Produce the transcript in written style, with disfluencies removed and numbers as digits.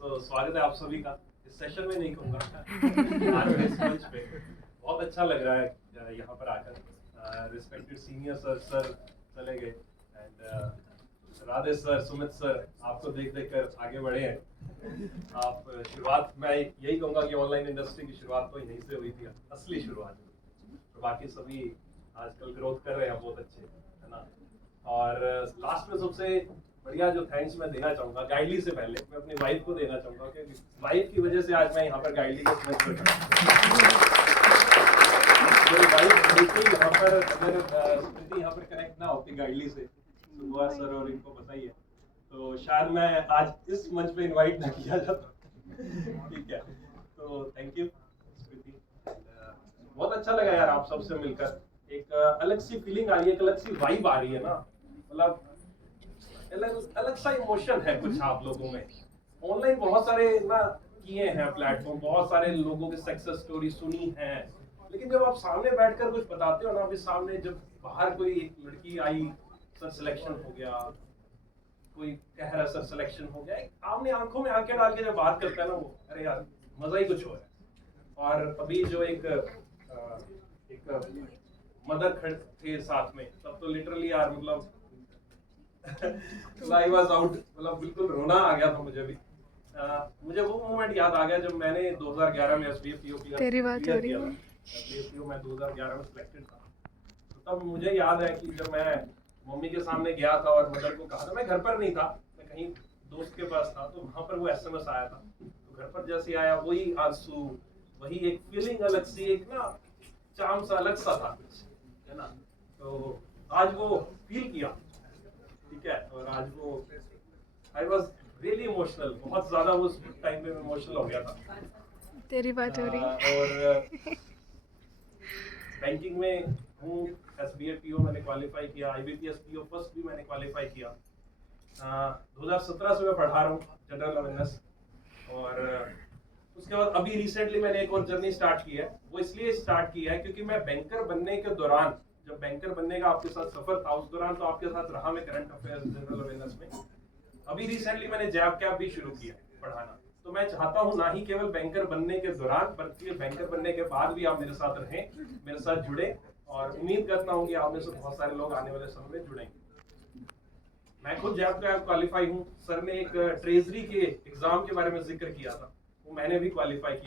तो स्वागत है आप सभी का इस सेशन में, नहीं कहूँगा आज के इस मंच पे। बहुत अच्छा लग रहा है यहाँ पर आकर। रिस्पेक्टेड सीनियर सर चले गए and Radhe sir, Sumit sir, आपको देख कर आगे बढ़े हैं आप। शुरुआत मैं यही कहूँगा कि ऑनलाइन इंडस्ट्री की शुरुआत तो यहीं से हुई थी, असली शुरुआत। तो बाकी सभी आजकल ग्रोथ कर रहे हैं बहुत अच्छे, है ना। और लास्ट में सबसे बढ़िया जो थैंक्स मैं देना चाहूंगा, गाइडली से पहले मैं अपनी वाइफ को देना चाहूंगा, क्योंकि वाइफ की वजह से आज मैं यहाँ पर गाइडली के समझ पर मेरी वाइफ बिल्कुल यहाँ पर, अगर स्मृति यहाँ पर कनेक्ट ना होती गाइडली से, सुबह सर और इनको बताइए, तो शायद मैं आज इस मंच पे इनवाइट ना किया जाता। ठीक है, तो थैंक यू स्मृति। बहुत अच्छा लगा यार आप सबसे मिलकर। एक अलग सी फीलिंग आ रही है, एक अलग सी वाइब आ रही है ना, मतलब अलग सा इमोशन है कुछ आप लोगों में। ऑनलाइन बहुत सारे ना किए हैं प्लेटफॉर्म, बहुत सारे लोगों की सक्सेस स्टोरी सुनी है, लेकिन जब आप सामने बैठकर कुछ बताते हो ना, अभी सामने जब बाहर कोई एक लड़की आई, सर सिलेक्शन हो गया, कोई कह रहा सर सिलेक्शन हो गया, आपने आंखों में आंखें डाल के जब बात करता है ना, वो अरे यार मजा ही कुछ हो है। और अभी जो एक मदर खड़े थे साथ में, तब तो लिटरली यार मतलब आई वाज आउट, मतलब बिल्कुल रोना आ गया था मुझे भी। मुझे वो मोमेंट याद आ गया जब मैंने 2011 में एसबीएफपीओ तेरी बात हो रही है। एसबीएफपीओ में 2011 में सिलेक्टेड था। तो तब मुझे याद है कि जब मैं मम्मी के सामने गया था और मदर को कहा था, मैं घर पर नहीं था, मैं कहीं दोस्त के पास था, तो वहां पर वो एसएमएस आया था। तो घर पर जैसे आया वही आंसू, वही एक फीलिंग अलग सी, एक ना चाम सा अलग सा था कुछ, है ना। तो आज वो फील किया, ठीक है। और आज वो आई वाज रियली इमोशनल, बहुत ज्यादा उस टाइम पे इमोशनल हो गया था। तेरी बात हो रही और बैंकिंग में हूँ, एसबीएफपीओ मैंने क्वालिफाई किया, आईबीपीएस पीओ फर्स्ट भी मैंने क्वालिफाई किया। 2017 से मैं पढ़ा रहा हूँ जनरल अवेयरनेस। और उसके बाद अभी रिसेंटली मैंने एक और जर्नी स्टार्ट की है। वो इसलिए स्टार्ट की है क्योंकि मैं बैंकर बनने के दौरान, जब बैंकर बनने का आपके साथ सफर था, उस दौरान तो आपके साथ रहा मैं करंट अफेयर्स जनरल अवेयरनेस में। अभी रिसेंटली मैंने जैब कैब भी शुरू किया पढ़ाना। तो मैं चाहता हूँ ना ही केवल बैंकर बनने के दौरान, बल्कि बैंकर बनने के बाद भी आप मेरे साथ रहें, मेरे साथ जुड़े, और उम्मीद करता हूँ कि आप में से बहुत सारे लोग आने वाले समय में जुड़ेंगे। मैं खुद जैब कैब क्वालिफाई हूँ। सर ने एक ट्रेजरी के एग्जाम के बारे में जिक्र किया था, वो मैंने भी क्वालिफाई किया।